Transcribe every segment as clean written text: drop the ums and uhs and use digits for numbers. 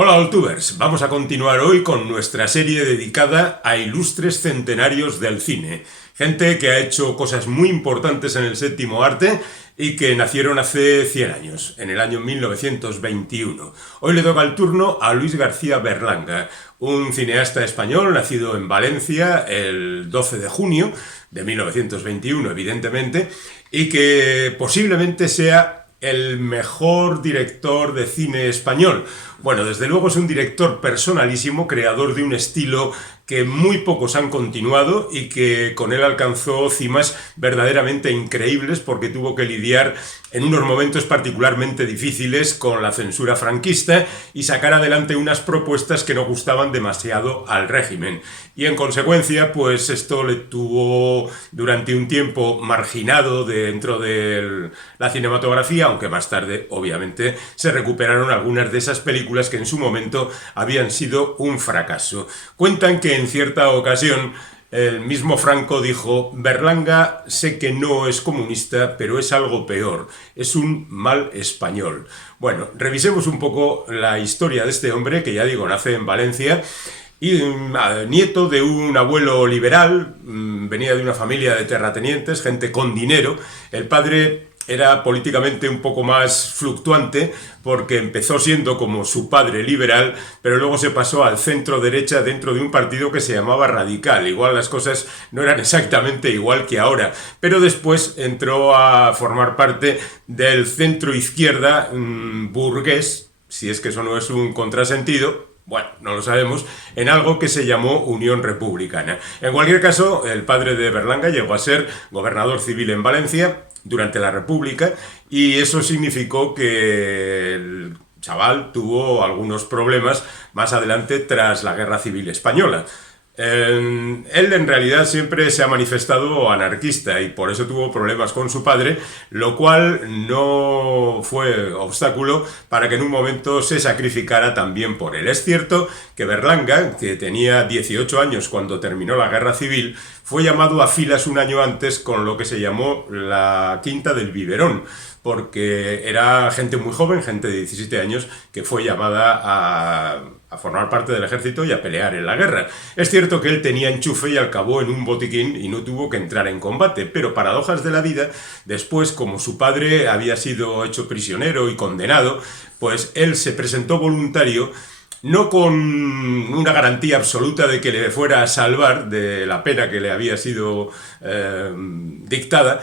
Hola Oltubers, vamos a continuar hoy con nuestra serie dedicada a ilustres centenarios del cine. Gente que ha hecho cosas muy importantes en el séptimo arte y que nacieron hace 100 años, en el año 1921. Hoy le toca el turno a Luis García Berlanga, un cineasta español nacido en Valencia el 12 de junio de 1921, evidentemente, y que posiblemente sea el mejor director de cine español. Bueno, desde luego es un director personalísimo, creador de un estilo que muy pocos han continuado y que con él alcanzó cimas verdaderamente increíbles porque tuvo que lidiar en unos momentos particularmente difíciles con la censura franquista y sacar adelante unas propuestas que no gustaban demasiado al régimen. Y en consecuencia, pues esto le tuvo durante un tiempo marginado dentro de la cinematografía, aunque más tarde, obviamente, se recuperaron algunas de esas películas que en su momento habían sido un fracaso. Cuentan que en cierta ocasión el mismo Franco dijo: Berlanga sé que no es comunista, pero es algo peor, es un mal español. Bueno, revisemos un poco la historia de este hombre, que ya digo, nace en Valencia, y nieto de un abuelo liberal, venía de una familia de terratenientes, gente con dinero. El padre era políticamente un poco más fluctuante porque empezó siendo como su padre liberal, pero luego se pasó al centro derecha dentro de un partido que se llamaba Radical. Igual las cosas no eran exactamente igual que ahora, pero después entró a formar parte del centro izquierda burgués, si es que eso no es un contrasentido. Bueno, no lo sabemos, en algo que se llamó Unión Republicana. En cualquier caso, el padre de Berlanga llegó a ser gobernador civil en Valencia durante la República, y eso significó que el chaval tuvo algunos problemas más adelante tras la Guerra Civil Española. Él en realidad siempre se ha manifestado anarquista y por eso tuvo problemas con su padre, lo cual no fue obstáculo para que en un momento se sacrificara también por él. Es cierto que Berlanga, que tenía 18 años cuando terminó la Guerra Civil, fue llamado a filas un año antes con lo que se llamó la Quinta del Biberón, porque era gente muy joven, gente de 17 años, que fue llamada a formar parte del ejército y a pelear en la guerra. Es cierto que él tenía enchufe y acabó en un botiquín y no tuvo que entrar en combate, pero paradojas de la vida, después, como su padre había sido hecho prisionero y condenado, pues él se presentó voluntario, no con una garantía absoluta de que le fuera a salvar de la pena que le había sido dictada,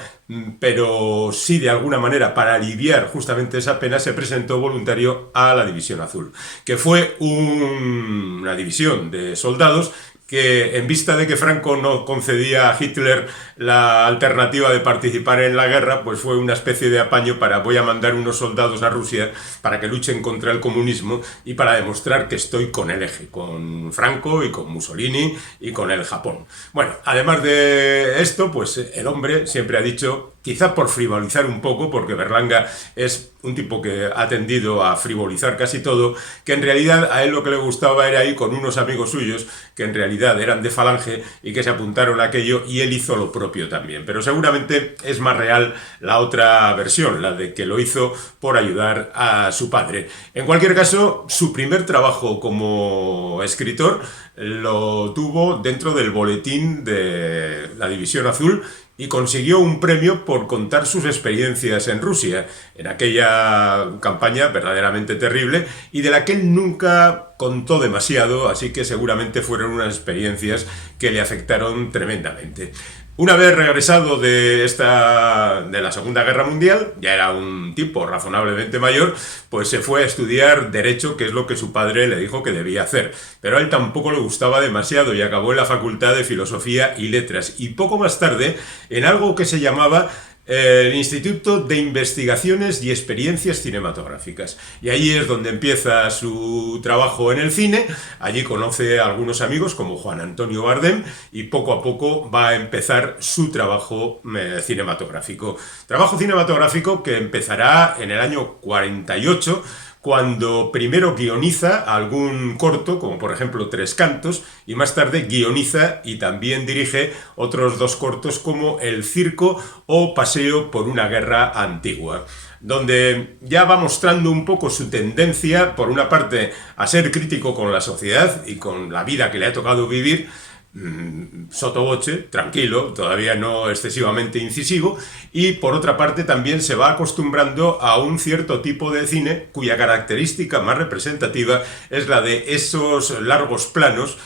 pero sí de alguna manera para aliviar justamente esa pena se presentó voluntario a la División Azul, que fue una división de soldados que, en vista de que Franco no concedía a Hitler la alternativa de participar en la guerra, pues fue una especie de apaño para: voy a mandar unos soldados a Rusia para que luchen contra el comunismo y para demostrar que estoy con el eje, con Franco y con Mussolini y con el Japón. Bueno, además de esto, pues el hombre siempre ha dicho, quizá por frivolizar un poco, porque Berlanga es un tipo que ha tendido a frivolizar casi todo, que en realidad a él lo que le gustaba era ir con unos amigos suyos que en realidad eran de Falange y que se apuntaron a aquello, y él hizo lo propio también. Pero seguramente es más real la otra versión, la de que lo hizo por ayudar a su padre. En cualquier caso, su primer trabajo como escritor lo tuvo dentro del boletín de la División Azul, y consiguió un premio por contar sus experiencias en Rusia, en aquella campaña verdaderamente terrible y de la que él nunca contó demasiado, así que seguramente fueron unas experiencias que le afectaron tremendamente. Una vez regresado de la Segunda Guerra Mundial, ya era un tipo razonablemente mayor, pues se fue a estudiar Derecho, que es lo que su padre le dijo que debía hacer. Pero a él tampoco le gustaba demasiado y acabó en la Facultad de Filosofía y Letras. Y poco más tarde, en algo que se llamaba el Instituto de Investigaciones y Experiencias Cinematográficas. Y allí es donde empieza su trabajo en el cine. Allí conoce a algunos amigos como Juan Antonio Bardem y poco a poco va a empezar su trabajo cinematográfico. Trabajo cinematográfico que empezará en el año 48, cuando primero guioniza algún corto, como por ejemplo Tres Cantos, y más tarde guioniza y también dirige otros dos cortos como El Circo o Paseo por una guerra antigua. donde ya va mostrando un poco su tendencia, por una parte, a ser crítico con la sociedad y con la vida que le ha tocado vivir, sotto voce, tranquilo, todavía no excesivamente incisivo, y por otra parte también se va acostumbrando a un cierto tipo de cine cuya característica más representativa es la de esos largos planos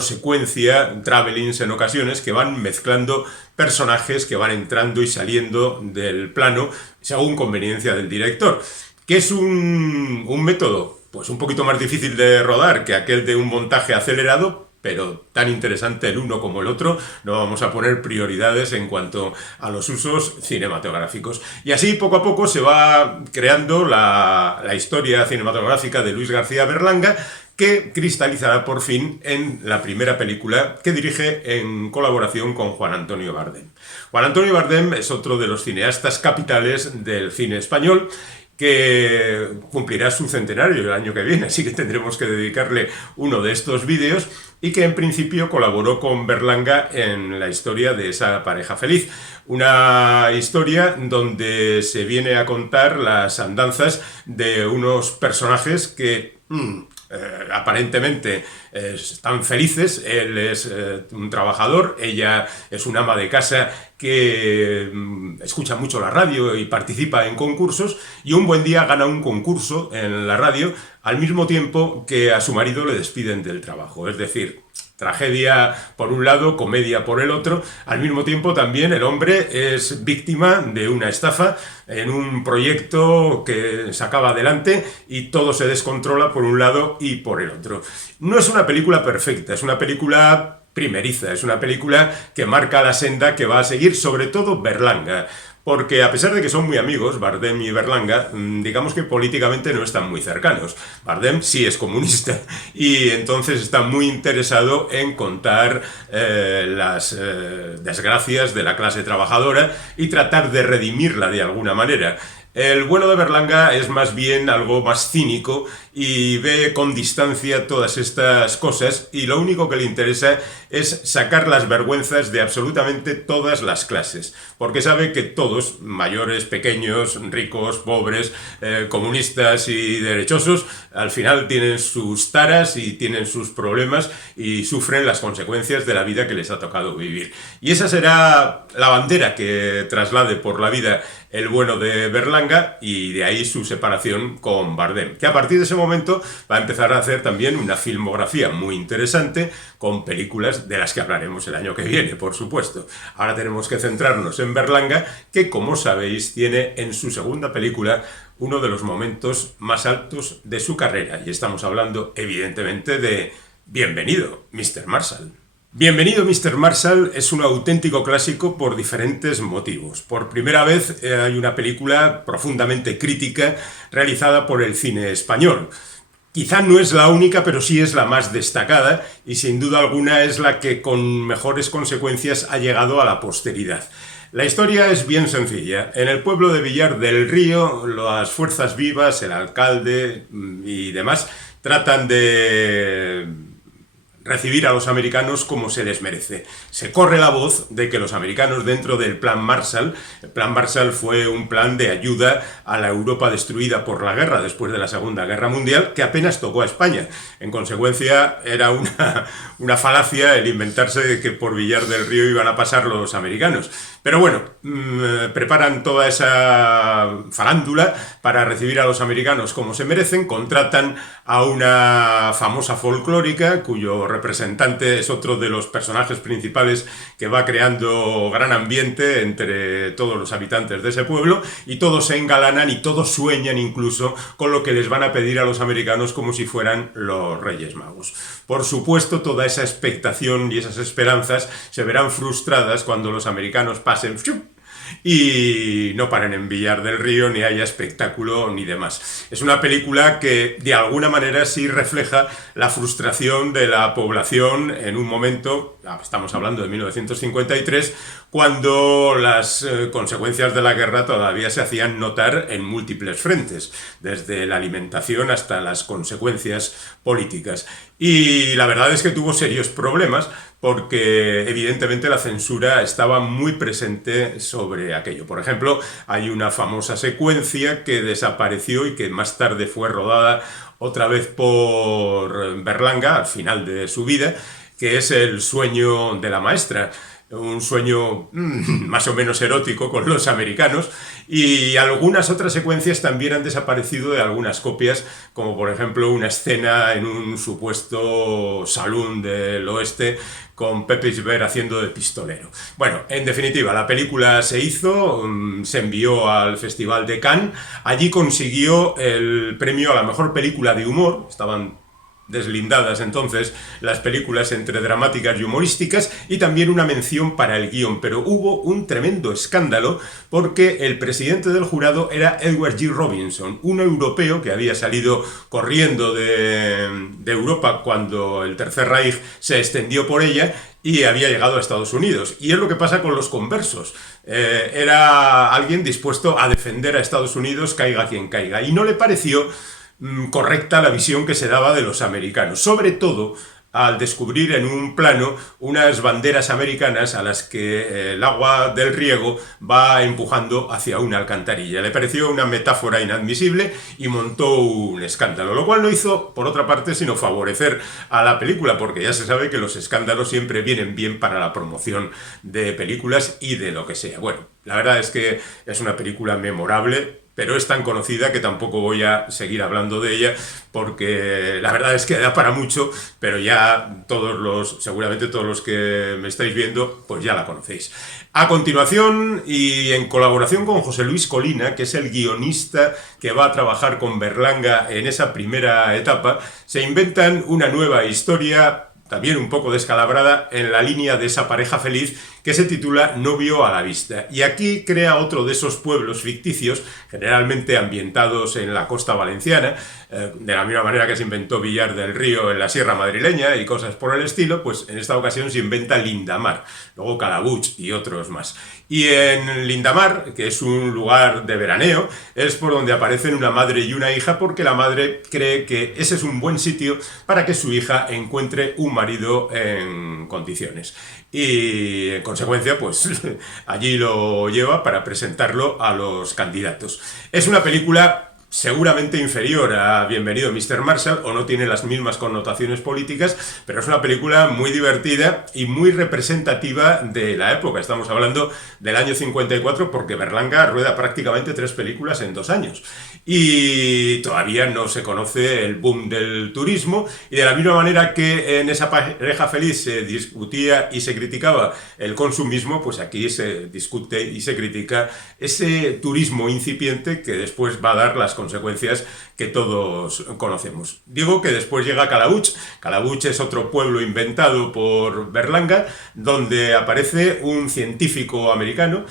secuencia, travelings en ocasiones, que van mezclando personajes que van entrando y saliendo del plano según conveniencia del director, que es un método pues un poquito más difícil de rodar que aquel de un montaje acelerado, pero tan interesante el uno como el otro. No vamos a poner prioridades en cuanto a los usos cinematográficos. Y así poco a poco se va creando la historia cinematográfica de Luis García Berlanga, que cristalizará por fin en la primera película que dirige en colaboración con Juan Antonio Bardem. Juan Antonio Bardem es otro de los cineastas capitales del cine español, que cumplirá su centenario el año que viene, así que tendremos que dedicarle uno de estos vídeos, y que en principio colaboró con Berlanga en la historia de esa pareja feliz. Una historia donde se viene a contar las andanzas de unos personajes que aparentemente están felices. Él es un trabajador, ella es una ama de casa que escucha mucho la radio y participa en concursos, y un buen día gana un concurso en la radio al mismo tiempo que a su marido le despiden del trabajo. Es decir, tragedia por un lado, comedia por el otro. Al mismo tiempo también el hombre es víctima de una estafa en un proyecto que sacaba adelante, y todo se descontrola por un lado y por el otro. No es una película perfecta, es una película primeriza, es una película que marca la senda que va a seguir sobre todo Berlanga, porque a pesar de que son muy amigos, Bardem y Berlanga, digamos que políticamente no están muy cercanos. Bardem sí es comunista y entonces está muy interesado en contar las desgracias de la clase trabajadora y tratar de redimirla de alguna manera. El bueno de Berlanga es más bien algo más cínico y ve con distancia todas estas cosas, y lo único que le interesa es sacar las vergüenzas de absolutamente todas las clases, porque sabe que todos, mayores, pequeños, ricos, pobres, comunistas y derechosos, al final tienen sus taras y tienen sus problemas y sufren las consecuencias de la vida que les ha tocado vivir. Y esa será la bandera que traslade por la vida el bueno de Berlanga, y de ahí su separación con Bardem, que a partir de ese momento va a empezar a hacer también una filmografía muy interesante, con películas de las que hablaremos el año que viene, por supuesto. Ahora tenemos que centrarnos en Berlanga, que, como sabéis, tiene en su segunda película uno de los momentos más altos de su carrera, y estamos hablando evidentemente de Bienvenido, Mr. Marshall. Bienvenido, Mr. Marshall es un auténtico clásico por diferentes motivos. Por primera vez hay una película profundamente crítica realizada por el cine español. Quizá no es la única, pero sí es la más destacada, y sin duda alguna es la que con mejores consecuencias ha llegado a la posteridad. La historia es bien sencilla. En el pueblo de Villar del Río, las fuerzas vivas, el alcalde y demás, tratan de recibir a los americanos como se les merece. Se corre la voz de que los americanos, dentro del Plan Marshall, el Plan Marshall fue un plan de ayuda a la Europa destruida por la guerra después de la Segunda Guerra Mundial, que apenas tocó a España. En consecuencia, era una falacia el inventarse de que por Villar del Río iban a pasar los americanos. Pero bueno, preparan toda esa farándula para recibir a los americanos como se merecen, contratan a una famosa folclórica cuyo representante es otro de los personajes principales que va creando gran ambiente entre todos los habitantes de ese pueblo, y todos se engalanan y todos sueñan incluso con lo que les van a pedir a los americanos como si fueran los Reyes Magos. Por supuesto, toda esa expectación y esas esperanzas se verán frustradas cuando los americanos pasen y no paren en Villar del Río, ni haya espectáculo ni demás. Es una película que de alguna manera sí refleja la frustración de la población en un momento, estamos hablando de 1953, cuando las consecuencias de la guerra todavía se hacían notar en múltiples frentes, desde la alimentación hasta las consecuencias políticas. Y la verdad es que tuvo serios problemas, porque evidentemente la censura estaba muy presente sobre aquello. Por ejemplo, hay una famosa secuencia que desapareció y que más tarde fue rodada otra vez por Berlanga al final de su vida, que es el sueño de la maestra. Un sueño más o menos erótico con los americanos, y algunas otras secuencias también han desaparecido de algunas copias, como por ejemplo una escena en un supuesto salón del oeste con Pepe Isbert haciendo de pistolero. Bueno, en definitiva, la película se hizo, se envió al Festival de Cannes, allí consiguió el premio a la mejor película de humor. Estaban deslindadas entonces las películas entre dramáticas y humorísticas, y también una mención para el guión, pero hubo un tremendo escándalo porque el presidente del jurado era Edward G. Robinson, un europeo que había salido corriendo de Europa cuando el Tercer Reich se extendió por ella y había llegado a Estados Unidos. Y es lo que pasa con los conversos. Era alguien dispuesto a defender a Estados Unidos, caiga quien caiga, y no le pareció correcta la visión que se daba de los americanos, sobre todo al descubrir en un plano unas banderas americanas a las que el agua del riego va empujando hacia una alcantarilla. Le pareció una metáfora inadmisible y montó un escándalo, lo cual no hizo, por otra parte, sino favorecer a la película, porque ya se sabe que los escándalos siempre vienen bien para la promoción de películas y de lo que sea. Bueno, la verdad es que es una película memorable, pero es tan conocida que tampoco voy a seguir hablando de ella, porque la verdad es que da para mucho, pero ya seguramente todos los que me estáis viendo, pues ya la conocéis. A continuación, y en colaboración con José Luis Colina, que es el guionista que va a trabajar con Berlanga en esa primera etapa, se inventan una nueva historia, también un poco descalabrada, en la línea de esa pareja feliz, que se titula Novio a la vista. Y aquí crea otro de esos pueblos ficticios, generalmente ambientados en la costa valenciana, de la misma manera que se inventó Villar del Río en la Sierra Madrileña y cosas por el estilo, pues en esta ocasión se inventa Lindamar, luego Calabuig y otros más. Y en Lindamar, que es un lugar de veraneo, es por donde aparecen una madre y una hija, porque la madre cree que ese es un buen sitio para que su hija encuentre un marido en condiciones. Y en consecuencia, pues allí lo lleva para presentarlo a los candidatos. Es una película seguramente inferior a Bienvenido Mr. Marshall, o no tiene las mismas connotaciones políticas, pero es una película muy divertida y muy representativa de la época. Estamos hablando del año 54, porque Berlanga rueda prácticamente 3 películas en 2 años. Y todavía no se conoce el boom del turismo, y de la misma manera que en esa pareja feliz se discutía y se criticaba el consumismo, pues aquí se discute y se critica ese turismo incipiente que después va a dar las consecuencias que todos conocemos. Digo que después llega Calabuig. Calabuig es otro pueblo inventado por Berlanga, donde aparece un científico americano,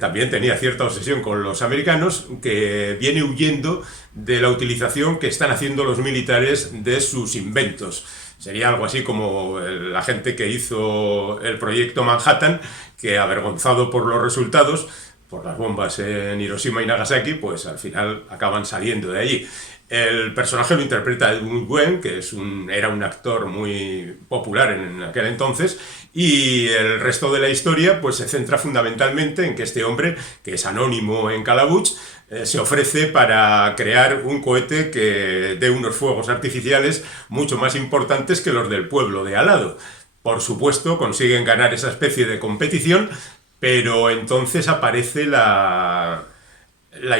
también tenía cierta obsesión con los americanos, que viene huyendo de la utilización que están haciendo los militares de sus inventos. Sería algo así como la gente que hizo el proyecto Manhattan, que, avergonzado por los resultados, por las bombas en Hiroshima y Nagasaki, pues al final acaban saliendo de allí. El personaje lo interpreta Edmund Gwenn, que era un actor muy popular en aquel entonces, y el resto de la historia pues se centra fundamentalmente en que este hombre, que es anónimo en Calabuig, se ofrece para crear un cohete que dé unos fuegos artificiales mucho más importantes que los del pueblo de al lado. Por supuesto, consiguen ganar esa especie de competición, pero entonces aparece la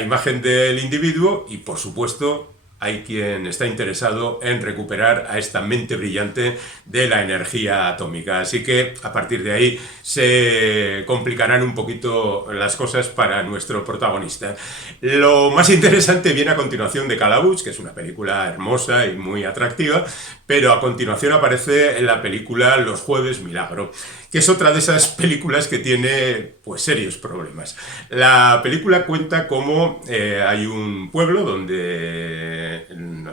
imagen del individuo y, por supuesto, hay quien está interesado en recuperar a esta mente brillante de la energía atómica. Así que a partir de ahí se complicarán un poquito las cosas para nuestro protagonista. Lo más interesante viene a continuación de Calabuig, que es una película hermosa y muy atractiva, pero a continuación aparece en la película Los Jueves Milagro, que es otra de esas películas que tiene pues serios problemas. La película cuenta cómo hay un pueblo donde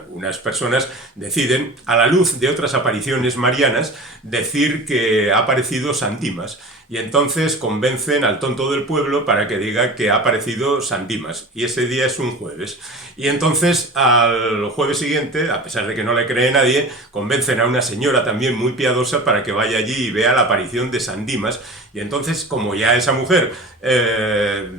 unas personas deciden, a la luz de otras apariciones marianas, decir que ha aparecido San Dimas. y entonces convencen al tonto del pueblo para que diga que ha aparecido San Dimas, y ese día es un jueves. Y entonces al jueves siguiente, a pesar de que no le cree nadie, convencen a una señora también muy piadosa para que vaya allí y vea la aparición de San Dimas, y entonces, como ya esa mujer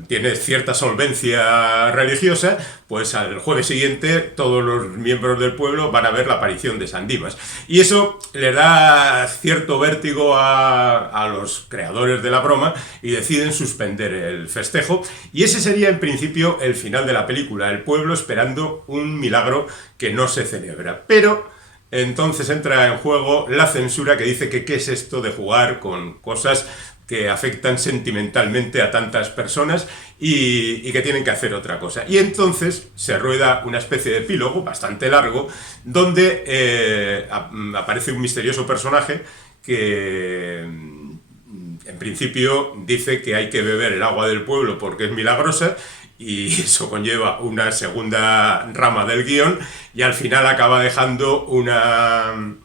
tiene cierta solvencia religiosa, pues al jueves siguiente todos los miembros del pueblo van a ver la aparición de San Dimas. Y eso le da cierto vértigo a los creadores de la broma y deciden suspender el festejo. Y ese sería en principio el final de la película, el pueblo esperando un milagro que no se celebra. Pero entonces entra en juego la censura, que dice que qué es esto de jugar con cosas que afectan sentimentalmente a tantas personas y que tienen que hacer otra cosa. Y entonces se rueda una especie de epílogo bastante largo donde aparece un misterioso personaje que en principio dice que hay que beber el agua del pueblo porque es milagrosa, y eso conlleva una segunda rama del guión, y al final acaba dejando una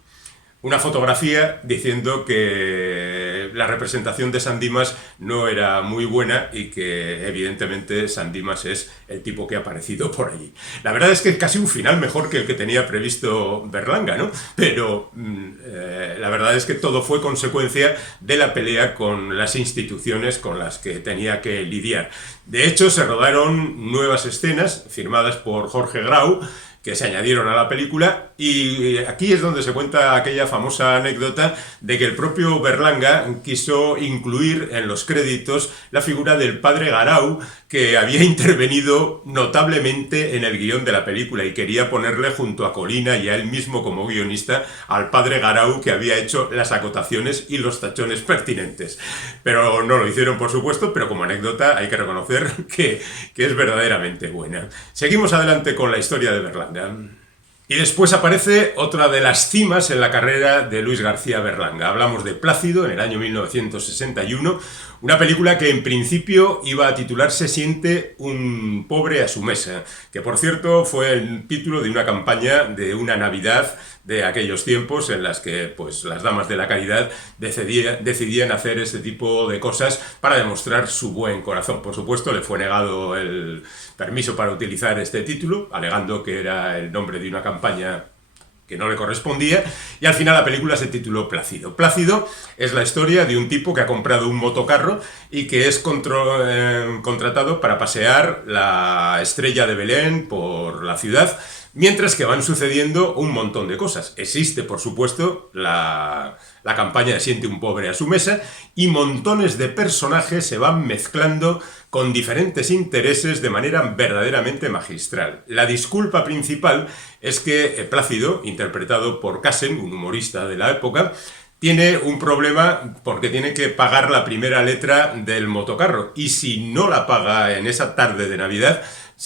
fotografía diciendo que la representación de San Dimas no era muy buena y que evidentemente San Dimas es el tipo que ha aparecido por allí. La verdad es que es casi un final mejor que el que tenía previsto Berlanga, ¿no? Pero la verdad es que todo fue consecuencia de la pelea con las instituciones con las que tenía que lidiar. De hecho, se rodaron nuevas escenas firmadas por Jorge Grau, que se añadieron a la película, y aquí es donde se cuenta aquella famosa anécdota de que el propio Berlanga quiso incluir en los créditos la figura del padre Garau, que había intervenido notablemente en el guión de la película, y quería ponerle junto a Colina y a él mismo como guionista al padre Garau, que había hecho las acotaciones y los tachones pertinentes. Pero no lo hicieron, por supuesto, pero como anécdota hay que reconocer que es verdaderamente buena. Seguimos adelante con la historia de Berlanga. Y después aparece otra de las cimas en la carrera de Luis García Berlanga. Hablamos de Plácido, en el año 1961, una película que en principio iba a titularse Siente un pobre a su mesa, que por cierto fue el título de una campaña de una Navidad de aquellos tiempos en las que pues las damas de la caridad decidían hacer ese tipo de cosas para demostrar su buen corazón. Por supuesto, le fue negado el permiso para utilizar este título, alegando que era el nombre de una campaña que no le correspondía, y al final la película se tituló Plácido. Plácido es la historia de un tipo que ha comprado un motocarro y que es contratado para pasear la estrella de Belén por la ciudad, mientras que van sucediendo un montón de cosas. Existe, por supuesto, la campaña de Siente un pobre a su mesa, y montones de personajes se van mezclando con diferentes intereses de manera verdaderamente magistral. La disculpa principal es que Plácido, interpretado por Casen, un humorista de la época, tiene un problema porque tiene que pagar la primera letra del motocarro, y si no la paga en esa tarde de Navidad,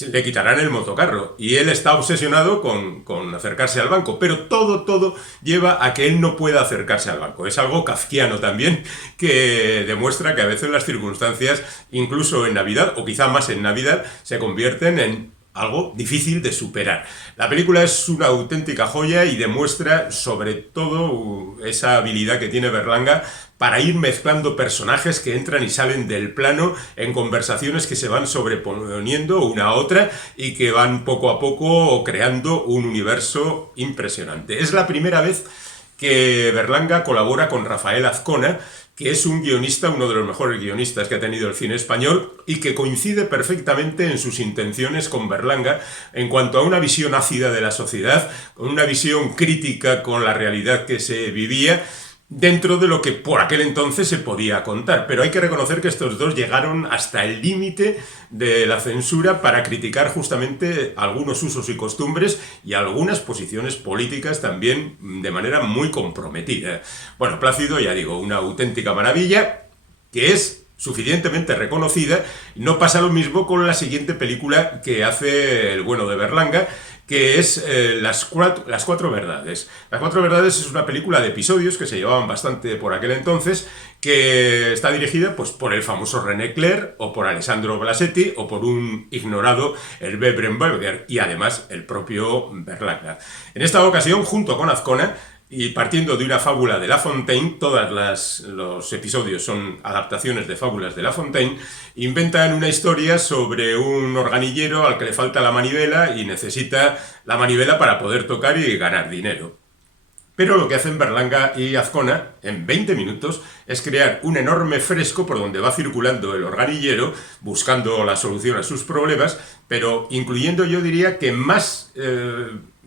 le quitarán el motocarro, y él está obsesionado con acercarse al banco, pero todo lleva a que él no pueda acercarse al banco. Es algo kafkiano también, que demuestra que a veces las circunstancias, incluso en Navidad, o quizá más en Navidad, se convierten en algo difícil de superar. La película es una auténtica joya y demuestra sobre todo esa habilidad que tiene Berlanga para ir mezclando personajes que entran y salen del plano en conversaciones que se van sobreponiendo una a otra y que van poco a poco creando un universo impresionante. Es la primera vez que Berlanga colabora con Rafael Azcona, que es un guionista, uno de los mejores guionistas que ha tenido el cine español, y que coincide perfectamente en sus intenciones con Berlanga en cuanto a una visión ácida de la sociedad, con una visión crítica con la realidad que se vivía, dentro de lo que por aquel entonces se podía contar. Pero hay que reconocer que estos dos llegaron hasta el límite de la censura para criticar justamente algunos usos y costumbres y algunas posiciones políticas también de manera muy comprometida. Bueno, Plácido, ya digo, una auténtica maravilla que es suficientemente reconocida. No pasa lo mismo con la siguiente película que hace el bueno de Berlanga, que es Las Cuatro Verdades. Las Cuatro Verdades es una película de episodios que se llevaban bastante por aquel entonces, que está dirigida pues, por el famoso René Clair, o por Alessandro Blasetti, o por un ignorado Hervé Bremberger, y además el propio Berlanga. En esta ocasión, junto con Azcona, Y partiendo de una fábula de La Fontaine, los episodios son adaptaciones de fábulas de La Fontaine, inventan una historia sobre un organillero al que le falta la manivela y necesita la manivela para poder tocar y ganar dinero. Pero lo que hacen Berlanga y Azcona en 20 minutos es crear un enorme fresco por donde va circulando el organillero buscando la solución a sus problemas, pero incluyendo, yo diría, que más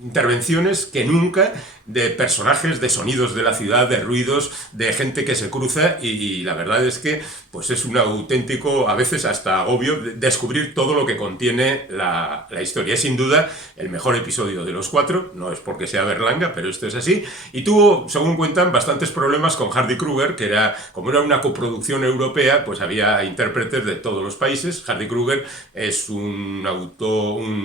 intervenciones que nunca de personajes, de sonidos de la ciudad, de ruidos, de gente que se cruza, y la verdad es que pues es un auténtico, a veces hasta agobio, descubrir todo lo que contiene la historia. Es sin duda el mejor episodio de los 4, no es porque sea Berlanga, pero esto es así, y tuvo, según cuentan, bastantes problemas con Hardy Kruger, que como era una coproducción europea, pues había intérpretes de todos los países. Hardy Kruger es un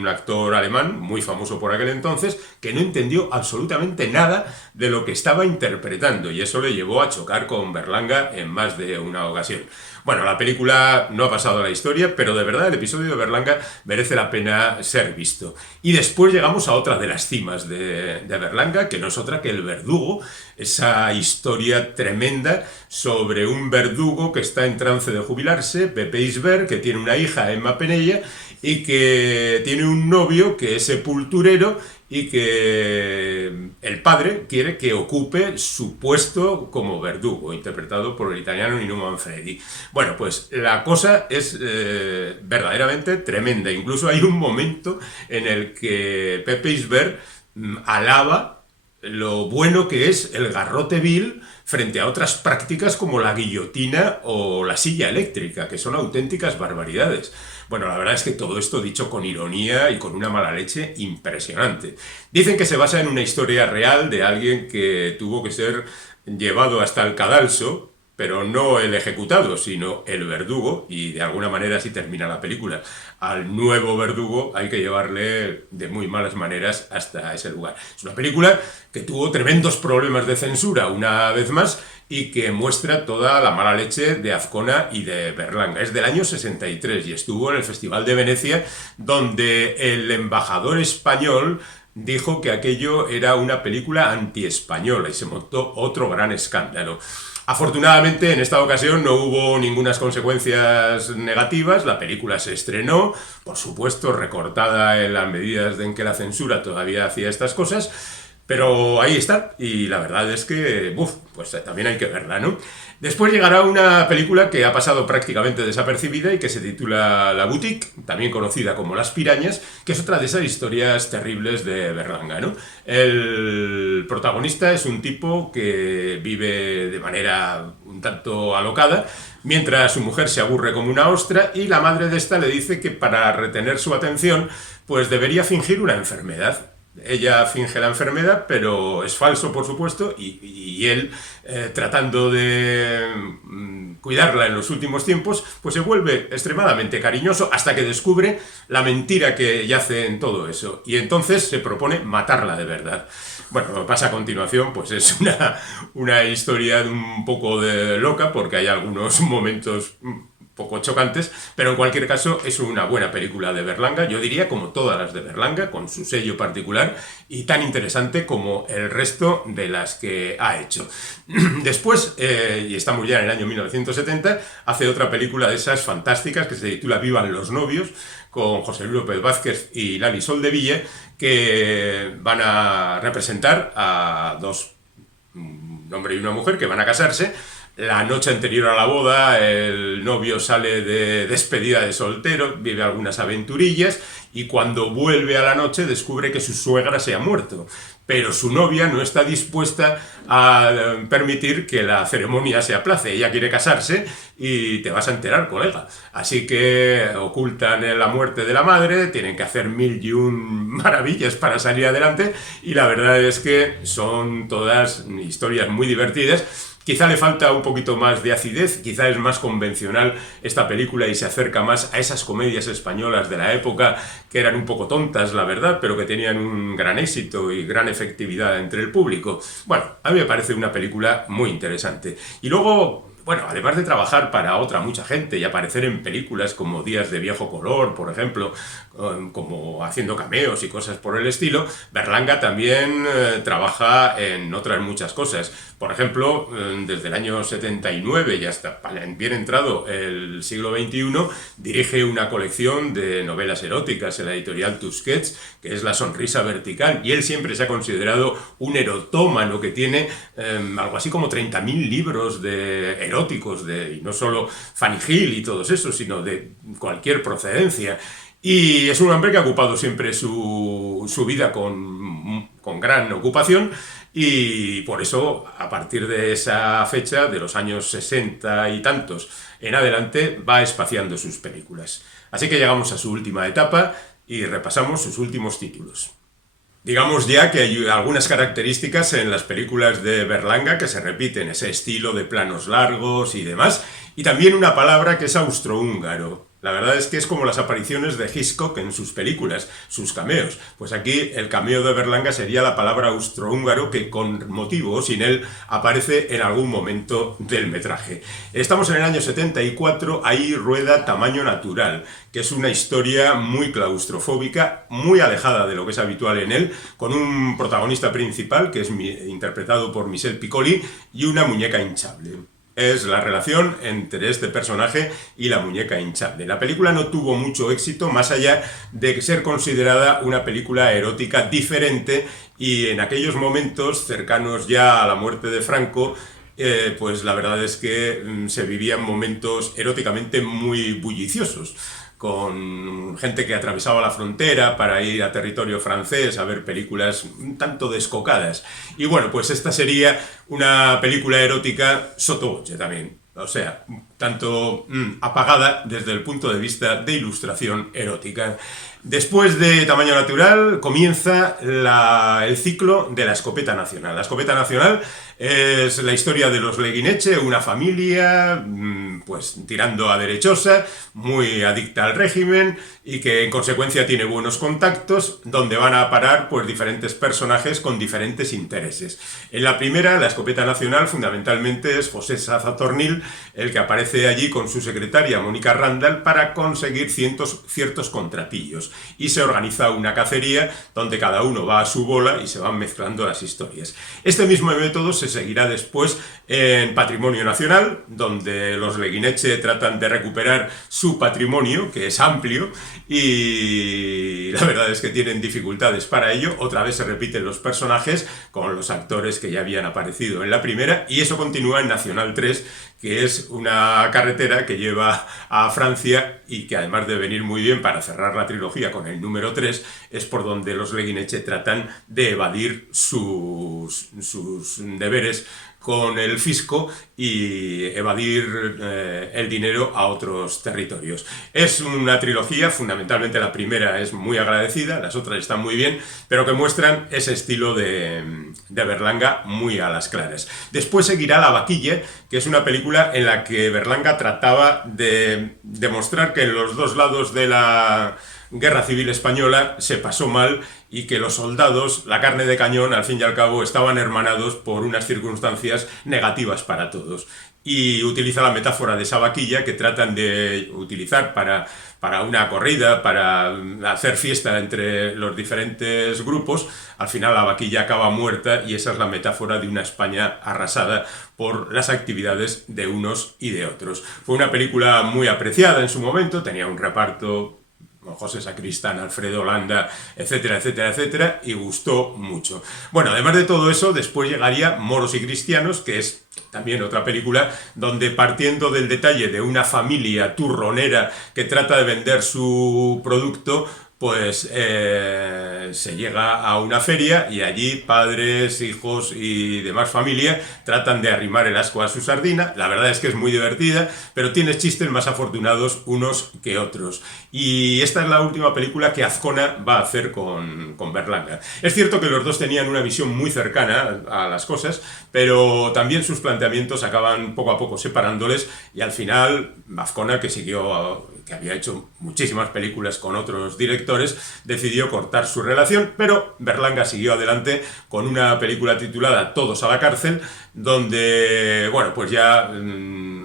actor alemán, muy famoso por aquel entonces, que no entendió absolutamente nada de lo que estaba interpretando, y eso le llevó a chocar con Berlanga en más de una ocasión. Bueno, la película no ha pasado a la historia, pero de verdad el episodio de Berlanga merece la pena ser visto. Y después llegamos a otra de las cimas de Berlanga, que no es otra que El Verdugo, esa historia tremenda sobre un verdugo que está en trance de jubilarse, Pepe Isbert, que tiene una hija, Emma Penella, y que tiene un novio que es sepulturero y que el padre quiere que ocupe su puesto como verdugo, interpretado por el italiano Nino Manfredi. Bueno, pues la cosa es verdaderamente tremenda. Incluso hay un momento en el que Pepe Isbert alaba lo bueno que es el garrote vil frente a otras prácticas como la guillotina o la silla eléctrica, que son auténticas barbaridades. Bueno, la verdad es que todo esto dicho con ironía y con una mala leche impresionante. Dicen que se basa en una historia real de alguien que tuvo que ser llevado hasta el cadalso, pero no el ejecutado, sino el verdugo, y de alguna manera así termina la película. Al nuevo verdugo hay que llevarle de muy malas maneras hasta ese lugar. Es una película que tuvo tremendos problemas de censura, una vez más, y que muestra toda la mala leche de Azcona y de Berlanga. Es del año 63 y estuvo en el Festival de Venecia, donde el embajador español dijo que aquello era una película antiespañola y se montó otro gran escándalo. Afortunadamente, en esta ocasión no hubo ninguna consecuencias negativas. La película se estrenó, por supuesto, recortada en las medidas en que la censura todavía hacía estas cosas, pero ahí está, y la verdad es que, pues también hay que verla, ¿no? Después llegará una película que ha pasado prácticamente desapercibida y que se titula La Boutique, también conocida como Las Pirañas, que es otra de esas historias terribles de Berlanga, ¿no? El protagonista es un tipo que vive de manera un tanto alocada, mientras su mujer se aburre como una ostra, y la madre de esta le dice que para retener su atención, pues debería fingir una enfermedad. Ella finge la enfermedad, pero es falso, por supuesto, y él, tratando de cuidarla en los últimos tiempos, pues se vuelve extremadamente cariñoso hasta que descubre la mentira que yace en todo eso. Y entonces se propone matarla de verdad. Bueno, lo que pasa a continuación, pues es una historia un poco loca, porque hay algunos momentos poco chocantes, pero en cualquier caso es una buena película de Berlanga, yo diría como todas las de Berlanga, con su sello particular y tan interesante como el resto de las que ha hecho. Después, y estamos ya en el año 1970, hace otra película de esas fantásticas que se titula Vivan los novios, con José Luis López Vázquez y Lali Soldevilla, que van a representar a un hombre y una mujer que van a casarse. La noche anterior a la boda, el novio sale de despedida de soltero, vive algunas aventurillas y cuando vuelve a la noche descubre que su suegra se ha muerto. Pero su novia no está dispuesta a permitir que la ceremonia se aplace. Ella quiere casarse y te vas a enterar, colega. Así que ocultan la muerte de la madre, tienen que hacer 1001 maravillas para salir adelante y la verdad es que son todas historias muy divertidas. Quizá le falta un poquito más de acidez, quizá es más convencional esta película y se acerca más a esas comedias españolas de la época que eran un poco tontas, la verdad, pero que tenían un gran éxito y gran efectividad entre el público. Bueno, a mí me parece una película muy interesante. Y luego bueno, además de trabajar para otra mucha gente y aparecer en películas como Días de viejo color, por ejemplo, como haciendo cameos y cosas por el estilo, Berlanga también trabaja en otras muchas cosas. Por ejemplo, desde el año 79 y hasta bien entrado el siglo XXI, dirige una colección de novelas eróticas en la editorial Tusquets, que es La sonrisa vertical, y él siempre se ha considerado un erotómano que tiene algo así como 30.000 libros eróticos, y no solo Fanny Hill y todos esos, sino de cualquier procedencia. Y es un hombre que ha ocupado siempre su vida con gran ocupación, y por eso, a partir de esa fecha, de los años 60 y tantos en adelante, va espaciando sus películas. Así que llegamos a su última etapa y repasamos sus últimos títulos. Digamos ya que hay algunas características en las películas de Berlanga que se repiten, ese estilo de planos largos y demás, y también una palabra que es austrohúngaro. La verdad es que es como las apariciones de Hitchcock en sus películas, sus cameos. Pues aquí el cameo de Berlanga sería la palabra austrohúngaro, que con motivo o sin él aparece en algún momento del metraje. Estamos en el año 74, ahí rueda Tamaño Natural, que es una historia muy claustrofóbica, muy alejada de lo que es habitual en él, con un protagonista principal, que es interpretado por Michel Piccoli, y una muñeca hinchable. Es la relación entre este personaje y la muñeca hinchable. La película no tuvo mucho éxito, más allá de ser considerada una película erótica diferente, y en aquellos momentos cercanos ya a la muerte de Franco, pues la verdad es que se vivían momentos eróticamente muy bulliciosos, con gente que atravesaba la frontera para ir a territorio francés a ver películas un tanto descocadas. Y bueno, pues esta sería una película erótica sotto voce también, o sea, tanto apagada desde el punto de vista de ilustración erótica. Después de Tamaño Natural comienza el ciclo de La Escopeta Nacional. La Escopeta Nacional es la historia de los Leguineche, una familia pues tirando a derechosa, muy adicta al régimen, y que en consecuencia tiene buenos contactos, donde van a parar pues diferentes personajes con diferentes intereses. En la primera, La Escopeta Nacional, fundamentalmente es José Sazatornil el que aparece allí con su secretaria Mónica Randall para conseguir ciertos contratillos, y se organiza una cacería donde cada uno va a su bola y se van mezclando las historias. Este mismo método se seguirá después en Patrimonio Nacional, donde los Leguineche tratan de recuperar su patrimonio, que es amplio, y la verdad es que tienen dificultades para ello. Otra vez se repiten los personajes con los actores que ya habían aparecido en la primera, y eso continúa en Nacional 3, que es una carretera que lleva a Francia y que, además de venir muy bien para cerrar la trilogía con el número 3, es por donde los Leguineche tratan de evadir sus deberes con el fisco y evadir el dinero a otros territorios. Es una trilogía, fundamentalmente la primera es muy agradecida, las otras están muy bien, pero que muestran ese estilo de Berlanga muy a las claras. Después seguirá La Vaquilla, que es una película en la que Berlanga trataba de demostrar que en los dos lados de la Guerra Civil Española se pasó mal, y que los soldados, la carne de cañón, al fin y al cabo, estaban hermanados por unas circunstancias negativas para todos. Y utiliza la metáfora de esa vaquilla que tratan de utilizar para una corrida, para hacer fiesta entre los diferentes grupos. Al final la vaquilla acaba muerta, y esa es la metáfora de una España arrasada por las actividades de unos y de otros. Fue una película muy apreciada en su momento, tenía un reparto José Sacristán, Alfredo Landa, etcétera, etcétera, etcétera, y gustó mucho. Bueno, además de todo eso, después llegaría Moros y Cristianos, que es también otra película donde, partiendo del detalle de una familia turronera que trata de vender su producto, pues se llega a una feria, y allí padres, hijos y demás familia tratan de arrimar el ascua a su sardina. La verdad es que es muy divertida, pero tiene chistes más afortunados unos que otros. Y esta es la última película que Azcona va a hacer con Berlanga. Es cierto que los dos tenían una visión muy cercana a las cosas, pero también sus planteamientos acaban poco a poco separándoles, y al final Azcona, que siguió que había hecho muchísimas películas con otros directores, decidió cortar su relación, pero Berlanga siguió adelante con una película titulada Todos a la cárcel, donde, bueno, pues ya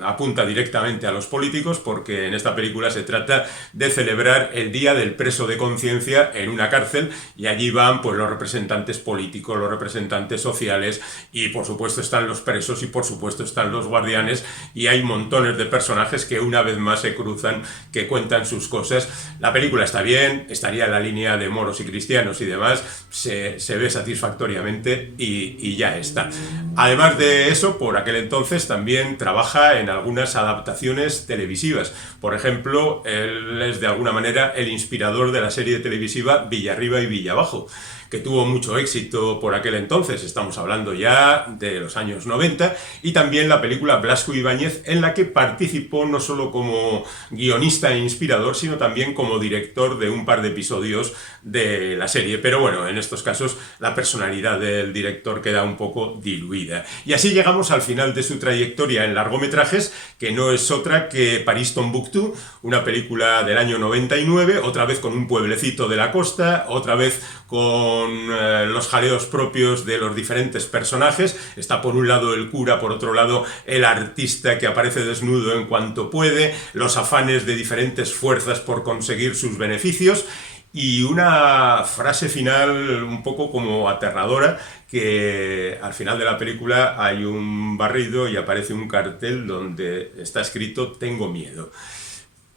apunta directamente a los políticos, porque en esta película se trata de celebrar el Día del Preso de Conciencia en una cárcel, y allí van pues los representantes políticos, los representantes sociales, y por supuesto están los presos, y por supuesto están los guardianes, y hay montones de personajes que una vez más se cruzan, que cuentan sus cosas. La película está bien, estaría en la línea de moros y cristianos y demás, se ve satisfactoriamente y ya está. Además de eso, por aquel entonces también trabaja en algunas adaptaciones televisivas. Por ejemplo, él es de alguna manera el inspirador de la serie televisiva Villarriba y Villabajo, que tuvo mucho éxito por aquel entonces, estamos hablando ya de los años 90, y también la película Blasco Ibáñez, en la que participó no solo como guionista e inspirador, sino también como director de un par de episodios de la serie. Pero bueno, en estos casos la personalidad del director queda un poco diluida. Y así llegamos al final de su trayectoria en largometrajes, que no es otra que París Tombuctú, una película del año 99, otra vez con un pueblecito de la costa, otra vez con los jaleos propios de los diferentes personajes. Está por un lado el cura, por otro lado el artista que aparece desnudo en cuanto puede, los afanes de diferentes fuerzas por conseguir sus beneficios, y una frase final un poco como aterradora, que al final de la película hay un barrido y aparece un cartel donde está escrito "Tengo miedo".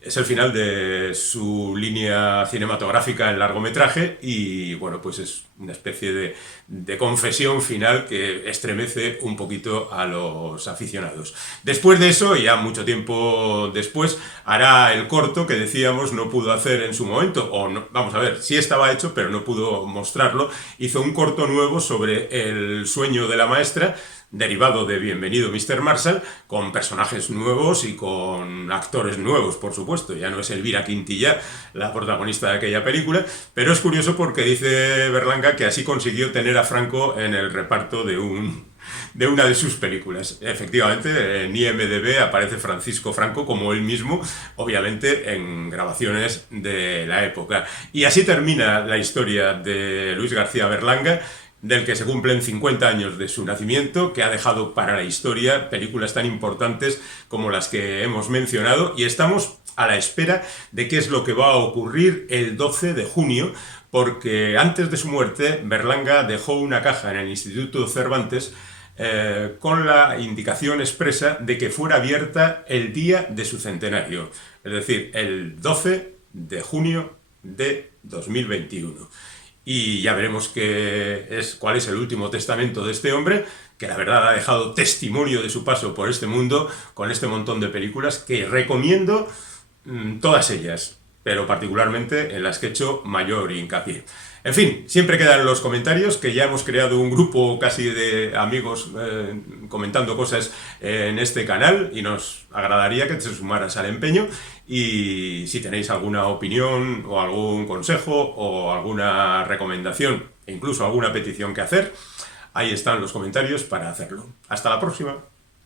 Es el final de su línea cinematográfica en largometraje, y bueno, pues es una especie de confesión final que estremece un poquito a los aficionados. Después de eso, y ya mucho tiempo después, hará el corto que decíamos no pudo hacer en su momento, o no, vamos a ver, sí estaba hecho, pero no pudo mostrarlo. Hizo un corto nuevo sobre el sueño de la maestra, derivado de Bienvenido Mr. Marshall, con personajes nuevos y con actores nuevos, por supuesto. Ya no es Elvira Quintilla la protagonista de aquella película, pero es curioso porque dice Berlanga que así consiguió tener a Franco en el reparto de una de sus películas. Efectivamente, en IMDb aparece Francisco Franco como él mismo, obviamente en grabaciones de la época. Y así termina la historia de Luis García Berlanga, del que se cumplen 50 años de su nacimiento, que ha dejado para la historia películas tan importantes como las que hemos mencionado, y estamos a la espera de qué es lo que va a ocurrir el 12 de junio, porque antes de su muerte Berlanga dejó una caja en el Instituto Cervantes con la indicación expresa de que fuera abierta el día de su centenario, es decir, el 12 de junio de 2021. Y ya veremos cuál es el último testamento de este hombre, que la verdad ha dejado testimonio de su paso por este mundo con este montón de películas que recomiendo, todas ellas, pero particularmente en las que he hecho mayor hincapié. En fin, siempre quedan los comentarios, que ya hemos creado un grupo casi de amigos comentando cosas en este canal, y nos agradaría que te sumaras al empeño. Y si tenéis alguna opinión o algún consejo o alguna recomendación e incluso alguna petición que hacer, ahí están los comentarios para hacerlo. Hasta la próxima.